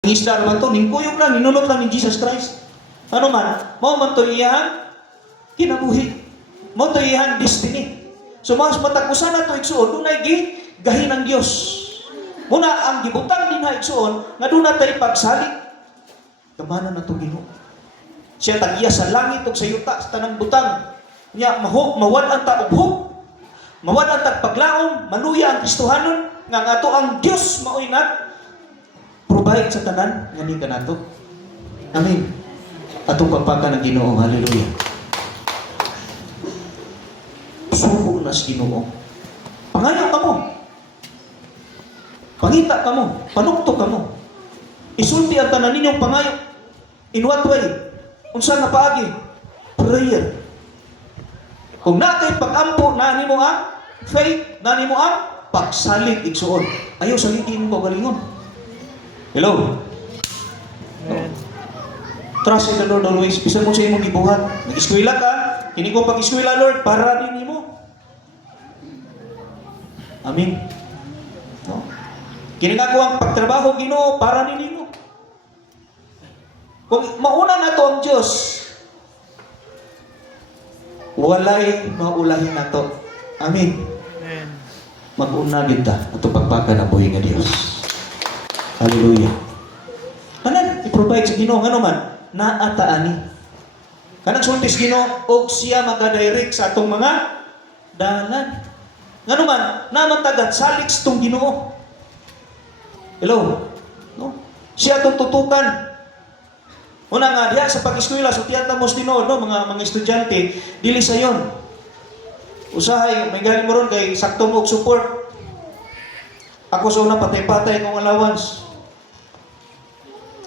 Isda naman to, ningkuyog lang, ninunot lang ni Jesus Christ. Ano man, mo man to iyang kinabuhi. Mo to iyang destiny. So mas matagusan na to igsuon, dunay gahin ng Dios. Muna ang gibutang din ha igsuon, nga doon natay pagsalig. Kamana na to Ginoo. Siya tagiya sa langit ug sa yuta sa tanang butang. Nya mawad ang taubhog. Mawad ang tagpaglaom, maluya ang Kristohanon, nga ato ang Dios maoy provide sa tanan ngani kanato. Amen. Atong pagpaka ng Ginoo. Hallelujah. Suko na si Ginoo. Pangayo ka mo. Pangita ka mo. Panukto ka mo. Isulti ang tanan ninyong pangayo. In what way? Unsa nga paagi? Prayer. Kung natay pag-ampo na nimo ang faith, na nimo ang pagsalig igsuon. Ayaw saligin mo galingon. Hello? Amen. Trust in the Lord always. Bisan mo sa imong gibuhat. Nag-eskwela ka, kini ko pag-eskwela, Lord, para din nimo. Amen. No? Kini nga ko ang pagtrabaho, Ginoo, para din nimo. Kung mauna na to ang Diyos, walay maulahin na to. Amen. Amen. Mag-una kita at pagpaka na buhay nga Diyos. Hallelujah. Kanan, i-provide sa Ginoo ano man, naataani. Kanang sultis Ginoo, og siya magadirect sa atong mga dalan. Ngano man, naman tagat salig sa itong Ginoo. Hello? No? Siya itong tutukan. Una nga, diya sa pag-eskwela, so tiyanta mo Ginoo, no? mga estudyante, dili sa yon. Usahay, may galing mo ron kay sakto mo og support. Ako sa una, patay-patay kong allowance.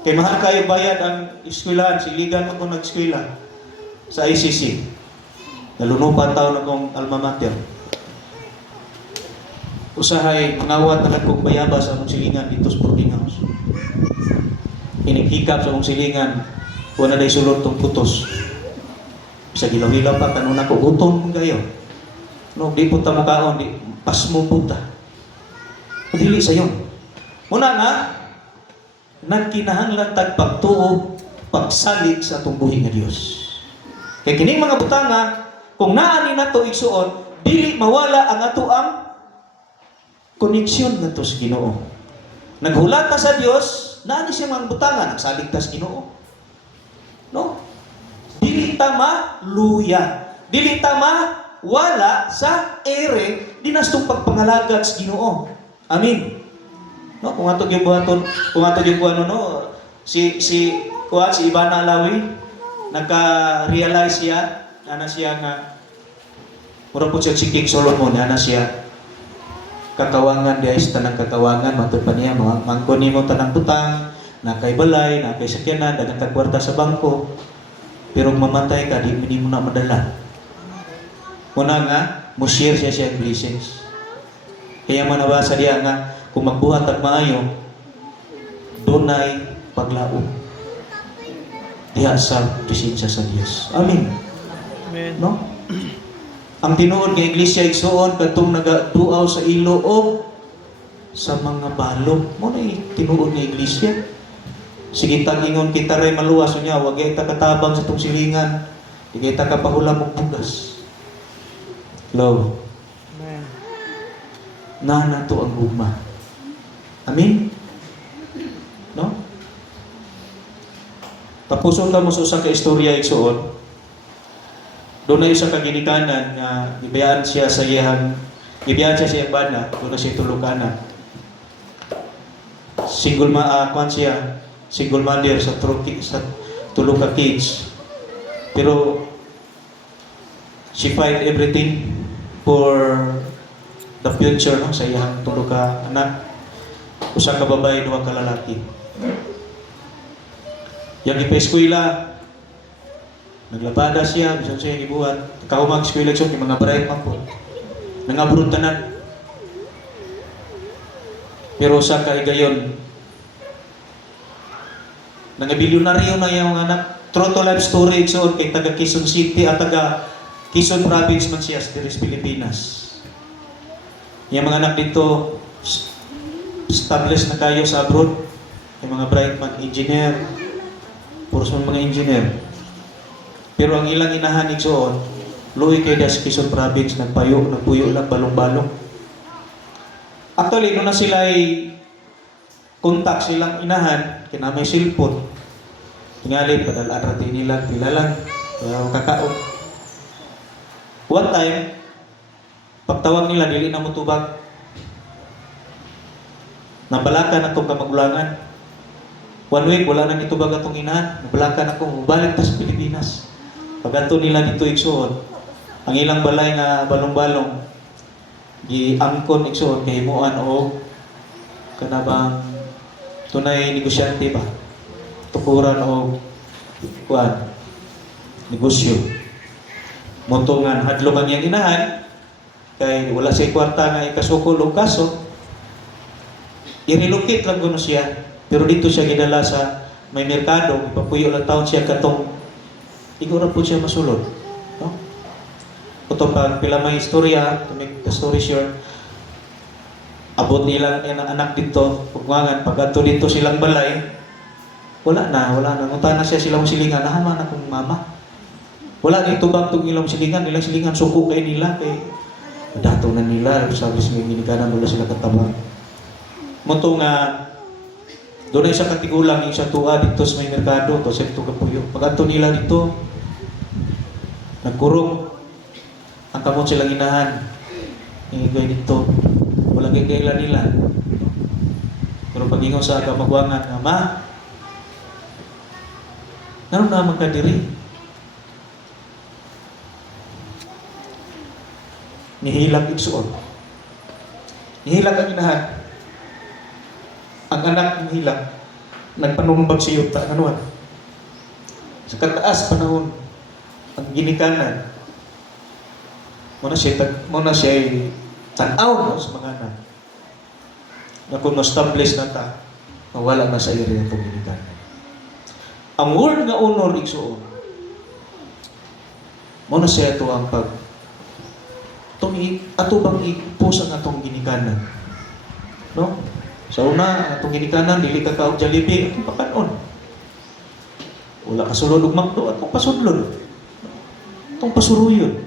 Kay mahal kayo bayad ang eskwelahan, siligan mo kung nag-eskwela sa ICC. Nalunupan taon akong alma mater. Usahay, mangawat na kong bayaba sa akong silingan dito sa boarding house. Inikikap sa akong silingan, wala na sulod tong putos. Sa gilaw-gilaw pa, tanong na ko, utong mong kayo. No, di punta mo kaon, di pas mo punta. Dili sa yon. Muna nga, nagkinahanglan tagpagtuo, pagsalig sa atong buhi nga Dios. Kaya kining mga butanga, kung naani na to igsuon, dili mawala ang ato ang koneksyon ngadto sa Ginoo. Naghulat ta sa Dios, naani siya mga butanga, nagsalig ta sa Ginoo. No? Dili ta maluya. Dili ta wala sa ere dinastong pagpangalagad sa Ginoo. Amen. No, kung ato gyud buhaton, kung ato gyud ano no, si Ivana Alawi nagka-realize siya ana siya nga mura po siya si King Solomon, ana siya katawangan diay sa tanang katawangan matud pa niya mangko nimo tanang butang, nakay balay, nakay sakyanan, daghang kag kwarta sa bangko. Pero kung mamatay ka, di mo na madala. Una nga, mo-share siya blessings. Kaya manabasa diya nga, kung magbuhat at maayo, dunay paglaom. Diya sa presensya sa Diyos. Amen. Amen. No? Ang tinuod ng iglesia igsuon katong nagaduaw sa ilo o sa mga balo. Mo na tinuod ng iglesia. Sige tagingon kita ray maluwas niya, wag kita katabang sa tong silingan. Di kita kapahulam og bugas. Hello. Amen. Na to ang gugma. Amen? No? Tapuson ka mo sa usa ka istorya igsuon. Doon na isa kaginikanan nga gibiyaan siya sa iyang bana, doon na siya tulog-anak. Single mother sa tulog ka kids. Pero she fight everything for the future no sa iyang tulog ka anak. Usa ka babae, duha ka lalaki. Yang ipa-eskwela, naglabada siya, bisan siya gibuhat. Kahumag eskwela siya, yung mga bright man po. Nangaburot tanan. Pero sa kaigayon, nangabilyonaryo na yung anak. True to life story, so kay taga Quezon City at taga Quezon Province man siya sa Pilipinas. Yung mga anak dito, established na kayo sa abroad. yung mga bright man, engineer, puros man mga engineer. Pero ang ilang inahan igsoon, luoy kay das Quezon Province, nagpuyo lang balong-balong. Actually, nung na sila ay contact silang inahan, kinamay cellphone, tingali, padalaan natin nila, pilalang, kakaon. One time, pagtawag nila, dili na mo tubag. Nabalakan atong kamagulangan. 1 week, wala na nitubag atong inahan. Nabalakan ako, balik ta sa Pilipinas. Pag-ato nila dito igsoon, ang ilang balay nga balong-balong, gi-angkon igsoon, kay himuan o kanabang tunay negosyante ba? Tukuran o kuan, negosyo. Montongan, hadlokan niyang inahan, kay wala siya kwarta nga ikasukol o kaso, i-relocate lang kuno siya. Pero dito siya ginala sa may merkado, ipapuyo lang taon siya katong igura po siya masulod. No? Ito pag pila may istorya, to make the story short, abot nilang anak dito, pagwangan, pag ato dito silang balay, wala na. Ngunta na siya silang silingan, nahaman akong mama. Wala na itubag itong ilang silingan suko kay nila, kay dato na nila, sabi silang ginikanan, wala sila katabang. Muto nga, doon ay sa katigulang, yung sa tuwa dito sa may merkado, to sa ito kapuyo. Pag ato nila dito, nagkurong, ang kamot silang inahan, ingigay dito, walang gagayla nila. Pero pag ingaw sa kamagwangan, ama, naroon naman ka diri. Nihilag igsuon. Nihilag ang inahan. Ang anak nihilag, nagpanumbag si Yuta, anuan. Sa kataas panahon, ang ginikanan, muna siya tanaw no, sa mga anak. Na kung establish na ta, mawala na sa iri ng ginikanan. Ang word nga honor igsuon, muna siya ito ang ato bang ipos ang atong ginikanan. No? Sa una, atong ginikanan, dili ka kaog Jollibee, atong pakanon. Wala ka sulod ug McDo, atong pasudlon. Atong pasuruyon.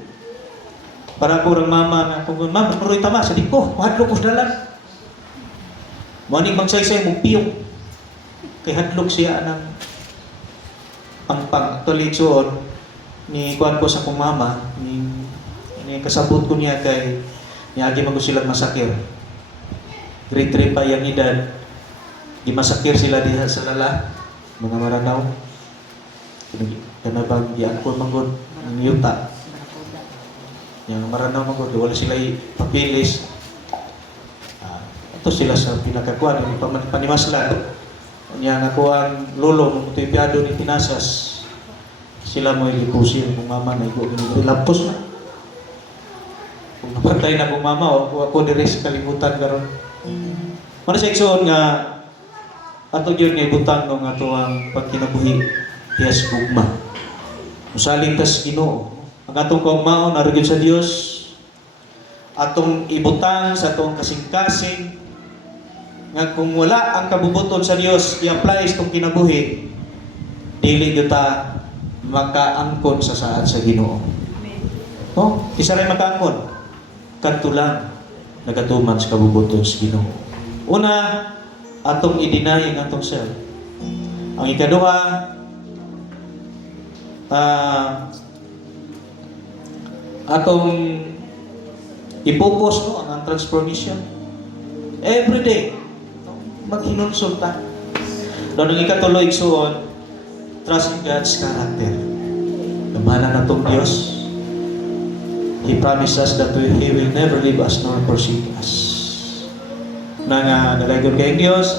Para ko rang mama na, kung mama, maroy tama, sa di ko, mahadlok ko dalan. Maning magsaysay mong piyong. Kay hadlok siya ng pangpang. Actually, soon, ni kuhan ko sa kong mama, ni kasabot ko niya kay niagi man ko silang masakir. Grade 3 pa yung edad, gimasakir sila diha sa lala, mga maranaw. Kanabang giangkol manggod ng yuta. Yang maranaw manggod, wala sila papilis. Ito sila sa pinakakuan, panimaslan. Yang ako ang lolo, ng mutipyado ni Tinasas. Sila mo ilipusin, kung mama na lampos na. Kung napantay na kung mama, ako nire sa kalimutan karon. Mana sa iksoon nga ato gyud nga ibutang ng ato ang pagkinabuhi tiyas gugma. Musaling tas Ginoo. Ang atong kaugmaon narugid sa Dios. Atong ibutang sa atong kasing-kasing nga kung wala ang kabubuton sa Dios i-apply itong kinabuhi, dili kita makaangkon sa saad sa Ginoo. No? Isa rin makaangkon. Kadto lang nagatuman sa kabubuton sa Ginoo. Una, atong i-deny ang atong self. Ang ikaduha, atong i-focus no, ang transformation. Every day, maghinonsol ta. Doon ang ikatuloy igsuon, trust in God's character. Gamanan na itong Diyos. He promised us that He will never leave us nor forsake us. Nang nalagon kayong Diyos,